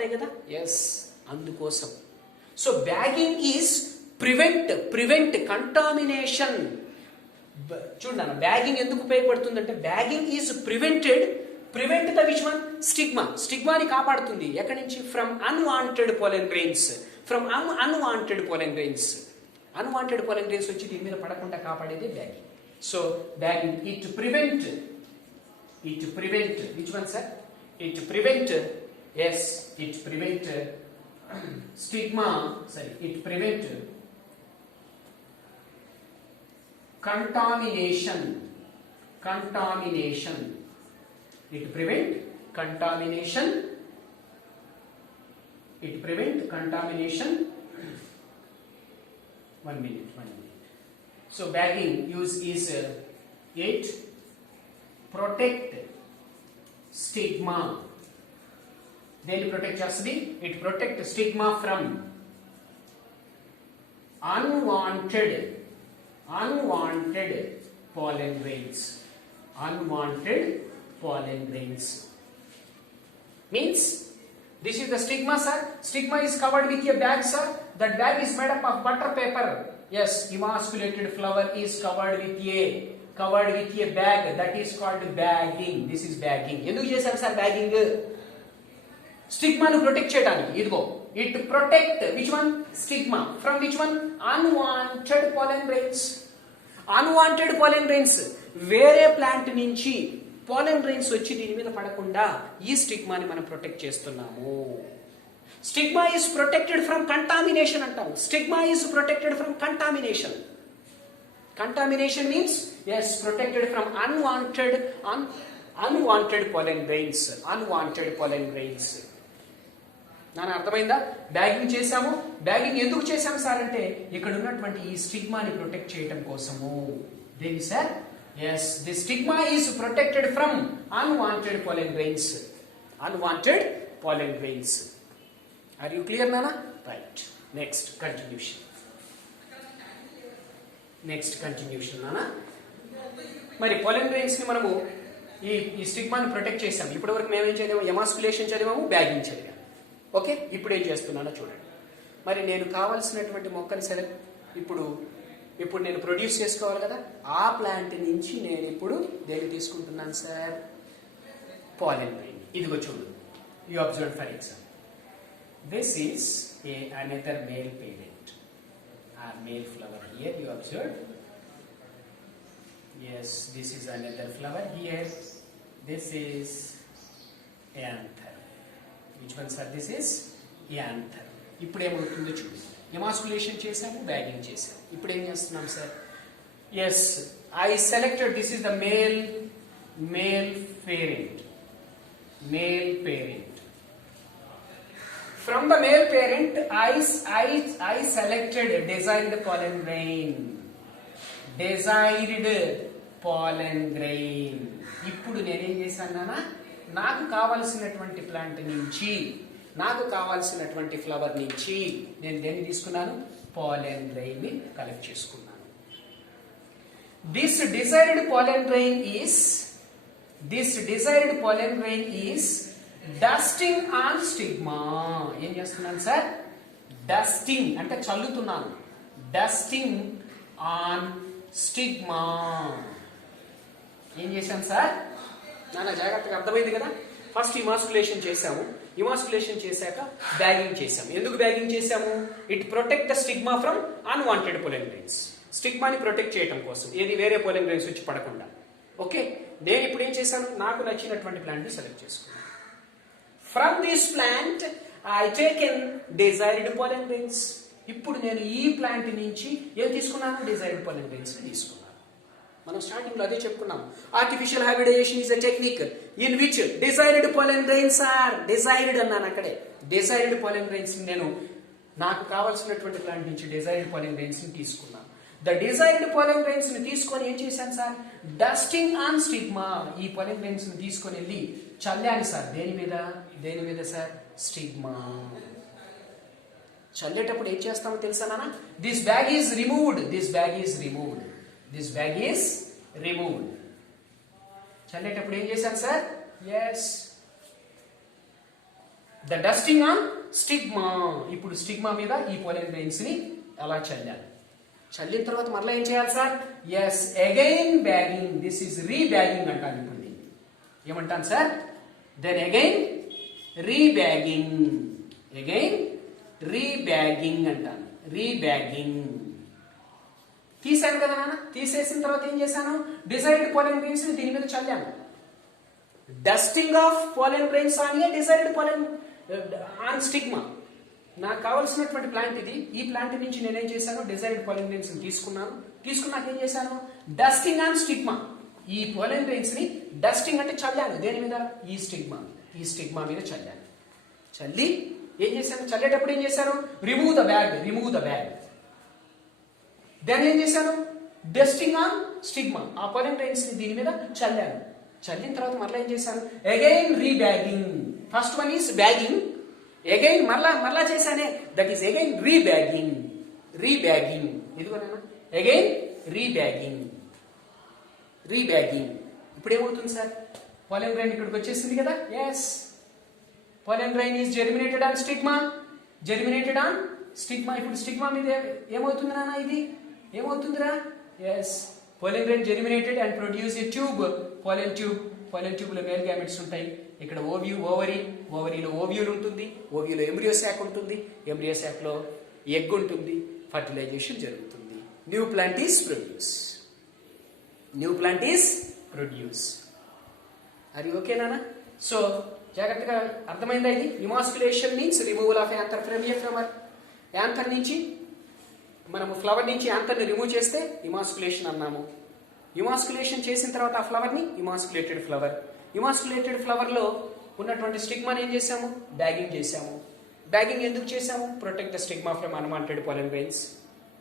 పడతాయి కదా. ఎస్, అందుకోసం. So bagging is prevent contamination. చూడండి, బ్యాగింగ్ ఎందుకు ఉపయోగపడుతుందంటే bagging is prevent the which one స్టిగ్మాని కాపాడుతుంది. ఎక్కడి నుంచి? From unwanted pollen grains. Unwanted pollen grains వచ్చి దీని మీద పడకుండా కాపాడేది bagging. So bagging it prevent which one sir? It prevent stigma. Sorry, it prevent contamination. It prevent contamination. One minute. So bagging use is it protect stigma. Then protect chastity. It protect stigma from unwanted pollen grains. Means this is the stigma, sir. Stigma is covered with a bag, sir. That bag is made up of butter paper. Yes, emasculated flower is covered with a bag. That is called bagging. This is bagging. ఎందుకు చేశారు sir bagging? స్టిగ్మాను protect చేయడానికి. ఇదిగో, it protect which one? Stigma. From which one? Unwanted pollen grains. Unwanted pollen grains, వేరే plant నుంచి pollen grains వచ్చి దీని మీద పడకుండా ఈ స్టిగ్మాని మనం ప్రొటెక్ట్ చేస్తున్నాము. Stigma is protected from contamination అంటాము. Stigma is protected from contamination. Contamination means yes, protected from unwanted pollen grains. నాన్న అర్థమైందా? బ్యాగింగ్ చేశాము. బ్యాగింగ్ ఎందుకు చేశాము సార్ అంటే ఇక్కడ ఉన్నటువంటి ఈ స్టిగ్మాని ప్రొటెక్ట్ చేయడం కోసము. దేని సార్? Yes, the stigma is protected from unwanted pollen grains. Are you clear నాన్న? రైట్. నెక్స్ట్ కంటిన్యూషన్ నాన్న. మరి పోలెన్ గ్రెయిన్స్ ని మనము ఈ స్టిగ్మాని ప్రొటెక్ట్ చేశాము. ఇప్పటి వరకు మేము ఏం చదివాము? ఎమాస్కులేషన్ చదివాము, బ్యాగింగ్ చదివాము. ఓకే, ఇప్పుడు ఏం చేస్తున్నానో చూడండి. మరి నేను కావాల్సినటువంటి మొక్కని ఇప్పుడు నేను ప్రొడ్యూస్ చేసుకోవాలి కదా. ఆ ప్లాంట్ నుంచి నేను ఇప్పుడు దేన్ని తీసుకుంటున్నాను సార్? Pollen grain. ఇదిగో చూడు, you observe for example, this is another male parent or male flower. Here you observe, yes, this is another flower. Here this is anther. Which one sir? This is anther. ఇప్పుడు ఏమవుతుందో చూడు. ఎమాస్కులేషన్ చేసాము, bagging చేసాము. ఇప్పుడు ఏం చేస్తున్నాం సార్? Yes, I selected this is the male parent. From the male parent, I selected desired pollen grain. ఇప్పుడు నేనేం చేశాను? నాకు కావాల్సినటువంటి ప్లాంట్ నుంచి, నాకు కావాల్సినటువంటి ఫ్లవర్ నుంచి నేను దేన్ని తీసుకున్నాను? పోలెన్ గ్రెయిన్ ని కలెక్ట్ చేసుకున్నాను. This desired pollen grain is dusting on stigma. ఏం చేస్తున్నాను సార్? డస్టింగ్ అంటే చల్లుతున్నాను. Dusting on stigma. ఏం చేశాను సార్? నాన్న జాగ్రత్తగా అర్థమైంది కదా. ఫస్ట్ ఇమాస్కులేషన్ చేశాము. ఇమాస్కులేషన్ చేశాక బ్యాగింగ్ చేశాము. ఎందుకు బ్యాగింగ్ చేశాము? It protect the stigma from unwanted pollen grains. స్టిగ్మాని ప్రొటెక్ట్ చేయడం కోసం, ఏది వేరే పోలెన్ గ్రెయిన్స్ వచ్చి పడకుండా. ఓకే, నేను ఇప్పుడు ఏం చేశాను? నాకు నచ్చినటువంటి ప్లాంట్ ని సెలెక్ట్ చేసుకున్నాను. From this plant I taken desired pollen grains. ఇప్పుడు నేను ఈ ప్లాంట్ నుంచి ఏం తీసుకున్నాను? డిజైర్డ్ పోలెన్ గ్రెయిన్స్ ని తీసుకున్నాను. మనం స్టార్టింగ్ లో అదే చెప్పుకున్నాం. Artificial hybridisation is a technique in which desired pollen grains are desired అన్నాను. అక్కడే డిజైర్డ్ పోలెన్ గ్రెయిన్స్ నేను నాకు కావాల్సినటువంటి ప్లాంట్ నుంచి డిజైర్డ్ పోలెన్ గ్రెయిన్స్ ని తీసుకున్నాను. ద డిజైర్డ్ పోలెన్ గ్రెయిన్స్ ని తీసుకొని ఏం చేశాను సార్? Dusting on stigma. ఈ పోలెన్ గ్రెయిన్స్ ని తీసుకొని వెళ్ళి చల్లాను సార్. దేని మీద సార్? స్టిగ్మా. చల్లేటప్పుడు ఏం చేస్తామో తెలుసా నాన్న? This bag is removed. చల్లేటప్పుడు ఏం చేశాను sir? Yes, the dusting on stigma. ఇప్పుడు స్టిగ్మా మీద ఈ పోలెన్ గ్రెయిన్స్ ని అలా చల్లాలి. చల్లిన తర్వాత మరలా ఏం చేయాలి sir? Yes, again bagging. This is rebagging అంటాను ఇప్పుడు దీన్ని. ఏమంటాను sir? Then again rebagging. Again rebagging అంటాను. రీబ్యాగింగ్. తీసాను కదా నాన్న. తీసేసిన తర్వాత ఏం చేశాను? డిజైర్డ్ పోలెన్ గ్రెయిన్స్ ని దీని మీద చల్లాను. Dusting of pollen grains on a desired pollen on stigma. నాకు కావాల్సినటువంటి ప్లాంట్ ఇది. ఈ ప్లాంట్ నుంచి నేనేం చేశాను? డిజైర్డ్ పోలెన్ గ్రెయిన్స్ ని తీసుకున్నాను. తీసుకున్నాక ఏం చేశాను? Dusting on stigma. ఈ పోలెన్ గ్రెయిన్స్ ని డస్టింగ్ అంటే చల్లాను. దేని మీద? ఈ స్టిగ్మా. ఈ స్టిగ్మా మీద చల్లాను. చల్లి ఏం చేశాను? చల్లేటప్పుడు ఏం చేశాను? Remove the bag. Remove the bag. Then ఏం చేశాను? Dusting on stigma. ఆ పోలెన్ గ్రెయిన్స్ ని దీని మీద చల్లాను. చల్లిన తర్వాత మరలా ఏం చేశాను? Again rebagging. First one is bagging. Again మరలా చేశానే, that is again rebagging. Rebagging. ఇదిగోనా? Again rebagging. రీబ్యాగింగ్. ఇప్పుడు ఏమవుతుంది సార్? పోలెన్ గ్రెయిన్ ఇక్కడికి వచ్చేసింది కదా. Yes, pollen grain is germinated on stigma. Germinated on stigma. ఇప్పుడు స్టిగ్మా మీద ఏమవుతుంది నాన్న? ఇది ఏమవుతుందిరా? Yes, pollen grain జెర్మినేటెడ్ and produce a tube. Pollen tube. Pollen tube లో మేల్ గ్యామెట్స్ ఉంటాయి. ఇక్కడ ఓవ్యూ, ఓవరీ. ఓవరీలో ఓవ్యూల్ ఉంటుంది. ఓవ్యూలో ఎంబ్రియో శాక్ ఉంటుంది. ఎంబ్రియో శాక్ లో ఎగ్ ఉంటుంది. ఫర్టిలైజేషన్ జరుగుతుంది. New plant is produce. New plant is produce. అది ఓకే నాన్న? సో జాగ్రత్తగా అర్థమైందా ఇది? ఇమాస్కులేషన్ means removal of anther from A flower. Anther నుంచి మనము ఫ్లవర్ నుంచి యాంథర్ని రిమూవ్ చేస్తే ఇమాస్కులేషన్ అన్నాము. ఇమాస్కులేషన్ చేసిన తర్వాత ఆ ఫ్లవర్ ని ఇమాస్కులేటెడ్ ఫ్లవర్. ఇమాస్కులేటెడ్ ఫ్లవర్ లో ఉన్నటువంటి స్టిగ్మాని ఏం చేసాము? బ్యాగింగ్ చేసాము. బ్యాగింగ్ ఎందుకు చేసాము? Protect the stigma from unwanted pollen grains.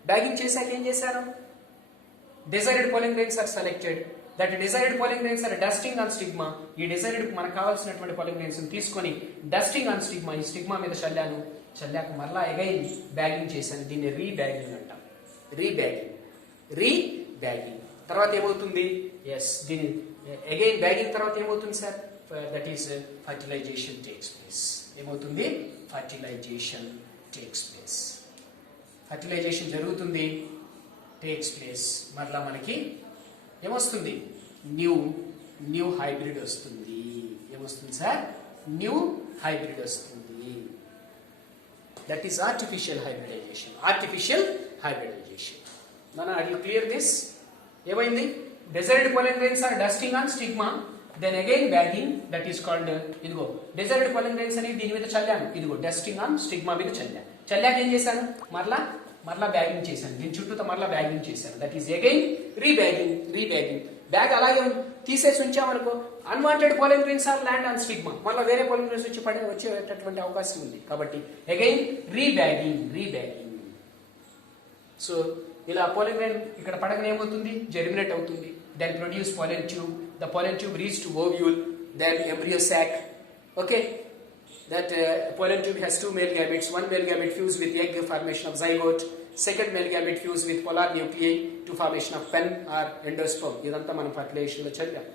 Bagging చేశాక ఏం చేశాను? Desired pollen grains are selected. That desired pollen grains are dusting on stigma. ఈ డిజైర్డ్ మనకు కావాల్సినటువంటి పోలెన్ గ్రెయిన్స్ తీసుకొని డస్టింగ్ ఆన్ స్టిగ్మా, ఈ స్టిగ్మా మీద చల్లాను. చల్లాక మరలా అగైన్ బ్యాగింగ్ చేశాను. దీన్ని రీబ్యాగింగ్ అంటాం. రీబ్యాగింగ్. రీబ్యాగింగ్ తర్వాత ఏమవుతుంది? ఎస్, దీని అగైన్ బ్యాగింగ్ తర్వాత ఏమవుతుంది sir? That is fertilisation takes place. ఏమవుతుంది? Fertilisation takes place. ఫర్టిలైజేషన్ జరుగుతుంది. Takes place. మరలా మనకి ఏమొస్తుంది? న్యూ హైబ్రిడ్ వస్తుంది. ఏమొస్తుంది సార్? న్యూ హైబ్రిడ్ వస్తుంది. That is artificial hybridisation. Artificial hybridisation. నాన్న, ఆర్ యు క్లియర్ దిస్? ఏమైంది? Desired pollen grains are dusting on stigma. Then again bagging. That is called, ఇదిగో డిజైర్డ్ పోలెన్ గ్రెయిన్స్ అనేది దీని మీద చల్లాను. ఇదిగో డస్టింగ్ ఆన్ స్టిగ్మా మీద చల్లాను. చల్లాక ఏం చేశాను? మరలా బ్యాగింగ్ చేశాను. దీని చుట్టూతో మరలా బ్యాగింగ్ చేశాను. That is again rebagging. Rebagging. Bag అలాగే తీసేసి ఉంచామనుకో, unwanted pollen grains are land on stigma. మళ్ళీ వేరే పోలెన్ గ్రెయిన్స్ వచ్చేటటువంటి అవకాశం ఉంది. కాబట్టి అగైన్ రీబ్యాగింగ్. రీబ్యాగింగ్. సో ఇలా పోలెన్ గ్రెయిన్ ఇక్కడ పడగానే ఏమవుతుంది? జెర్మినేట్ అవుతుంది. Then produce pollen tube. The pollen tube reach to ovule, then embryo sac. Okay, that pollen tube has two male gametes. One male gamete fused with egg, formation of zygote. Second male gamete fused with polar nuclei to formation of pen or endosperm. ఇదంతా మనం fertilisation లో చదివాం.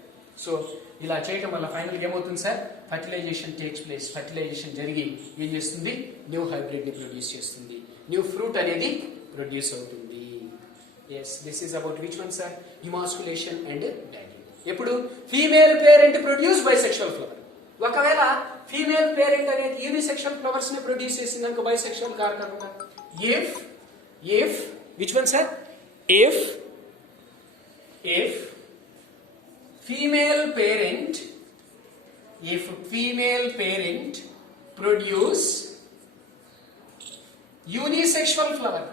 So ఇలా చేయటం వల్ల final ఏమవుతుంది sir? Fertilisation takes place. Fertilisation జరిగి ఏం చేస్తుంది? న్యూ హైబ్రిడ్ ని ప్రొడ్యూస్ చేస్తుంది. న్యూ ఫ్రూట్ అనేది ప్రొడ్యూస్ అవుతుంది. Yes, this is about which one sir? Emasculation and bagging. ఎప్పుడు? Female parent produce bisexual flower. ఒకవేళ ఫీమేల్ పేరెంట్ అనేది యూనిసెక్షువల్ ఫ్లవర్స్ ని ప్రొడ్యూస్ చేసింది అనుకో, బైసెక్షువల్ కారకంగా. If which one sir? If female parent produce unisexual flower.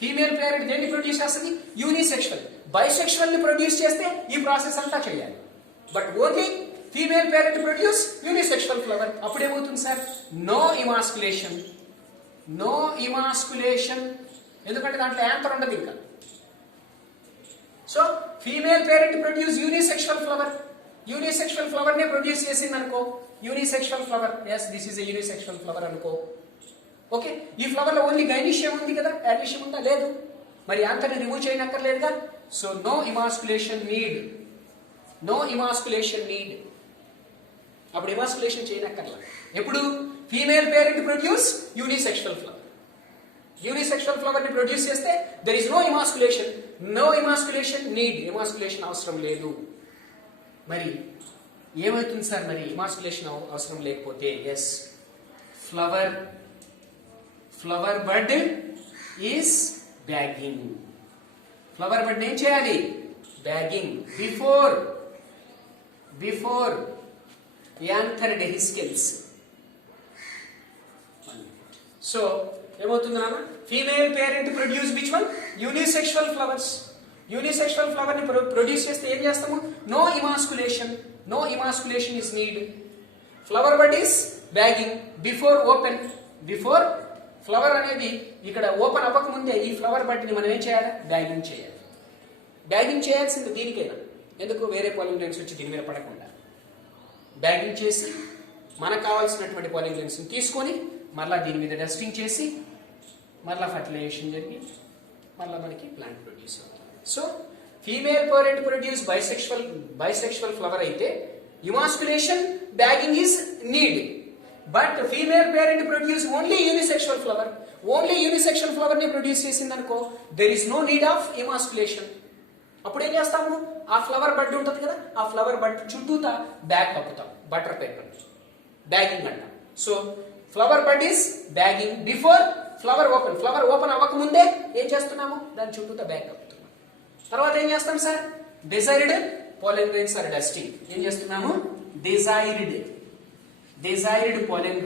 Female parent దేన్ని produce చేస్తుంది? Unisexual. Bisexual ని ప్రొడ్యూస్ చేస్తే ఈ ప్రాసెస్ అంతా చేయాలి. But only female parent produce unisexual flower. అప్పుడు ఏమవుతుంది సార్? నో ఇమాస్కులేషన్. ఎందుకంటే దాంట్లో యాంథర్ ఉండదు ఇంకా. So female parent produce unisexual flower నే ప్రొడ్యూస్ చేసింది అనుకో, unisexual flower. Yes, this is a unisexual flower అనుకో. ఓకే, ఈ ఫ్లవర్ లో ఓన్లీ గైనీషియం ఉంది కదా, యాడ్నిషియం ఉందా? లేదు. మరి యాంథర్ ని రిమూవ్ చేయనక్కర్లేదుగా. So no emasculation need. అప్పుడు ఎమాస్కులేషన్ చేయనక్కర్లా. ఎప్పుడు female parent produce unisexual flower. Unisexual flower ని ప్రొడ్యూస్ చేస్తే there is no emasculation. No emasculation need. Emasculation అవసరం లేదు. మరి ఏమవుతుంది సార్ మరి ఎమాస్కులేషన్ అవసరం లేకపోతే? Yes, flower bud is bagging. Flower bud ఏం చేయాలి? బ్యాగింగ్ బిఫోర్ యాంథర్ డెహిస్కెల్స్. సో ఏమవుతుంది నాన్న? Female parent produce which one? Unisexual flowers. Unisexual flower ని ప్రొడ్యూస్ చేస్తే ఏం చేస్తాము? No emasculation is need. Flower bud is bagging before flower అనేది ఇక్కడ ఓపెన్ అవ్వక ముందే ఈ ఫ్లవర్ బడ్ ని మనం ఏం చేయాలి? బ్యాగింగ్ చేయాలి. బ్యాగింగ్ చేయాల్సింది దీనికైనా. ఎందుకు? వేరే పాలిన్ గ్రెయిన్స్ వచ్చి దీని మీద పడకుండా బ్యాగింగ్ చేసి మనకు కావాల్సినటువంటి పాలిన్ గ్రెయిన్స్ తీసుకొని మళ్ళీ దీని మీద డస్టింగ్ చేసి మళ్ళీ ఫర్టిలైజేషన్ జరిగి మళ్ళీ మనకి ప్లాంట్ ప్రొడ్యూస్ అవుతుంది. So female parent produce bisexual flower అయితే emasculation bagging is need. But female parent produce only unisexual flower. Only unisexual flower ని ప్రొడ్యూస్ చేసింది అనుకో, there is no need of emasculation. అప్పుడు ఏం చేస్తాము? ఆ ఫ్లవర్ బడ్ ఉంటుంది కదా, ఆ ఫ్లవర్ బడ్ చుట్టూతా బ్యాగ్ కప్పుతాం. బటర్ పేపర్ బ్యాగింగ్ అంటాం. So flower bud is bagging before flower open అవ్వక ముందే ఏం చేస్తున్నాము? దాని చుట్టూతా బ్యాగ్ కప్పుతున్నాం. తర్వాత ఏం చేస్తాం sir? Desired pollen grains are dusting. ఏం చేస్తున్నాము? Desired pollen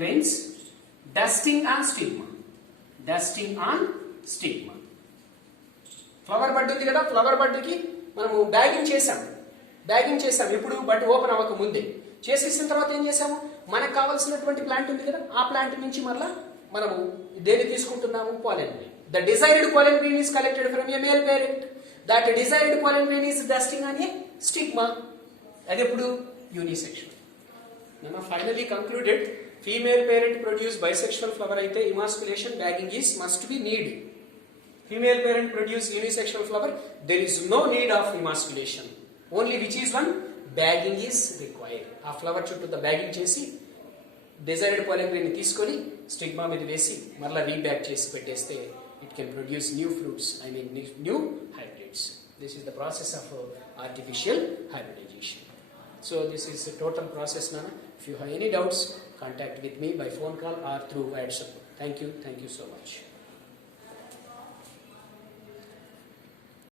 grains dusting on stigma. Flower bud ఉంది కదా, ఫ్లవర్ బడ్కి మనము బ్యాగింగ్ చేసాం. ఎప్పుడు? బడ్ ఓపెన్ అవ్వక ముందే చేసేసిన తర్వాత ఏం చేసాము? మనకు కావాల్సినటువంటి ప్లాంట్ ఉంది కదా, ఆ ప్లాంట్ నుంచి మళ్ళా మనము దేన్ని తీసుకుంటున్నాము? Pollen grain. The desired pollen grain is collected from a male parent. That desired pollen grain is dusting on a stigma. అది ఎప్పుడు? యూనిసెక్షువల్. నేను finally concluded, female parent produce bisexual flower అయితే emasculation bagging is must be need. Female parent produce unisexual flower, there is no need of emasculation. Only which is one? Bagging is required. ఆ flower చుట్టూ bagging చేసి desired pollen grain తీసుకొని stigma మీద వేసి మళ్ళీ రీబ్యాక్ చేసి పెట్టేస్తే it can produce new fruits, new hybrids. This is the process of artificial hybridization. So this is the total process, Nana. If you have any doubts, contact with me by phone call or through WhatsApp. Thank you so much.